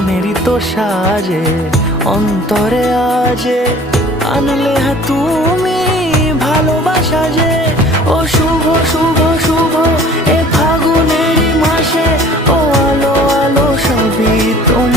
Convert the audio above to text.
মনেরই তো সাজে অন্তরে আজে আনলে তুমি ভালোবাসা যে। ও শুভ শুভ শুভ এ ফাগুনেরই মাসে, ও আলো আলো সবই তোমার।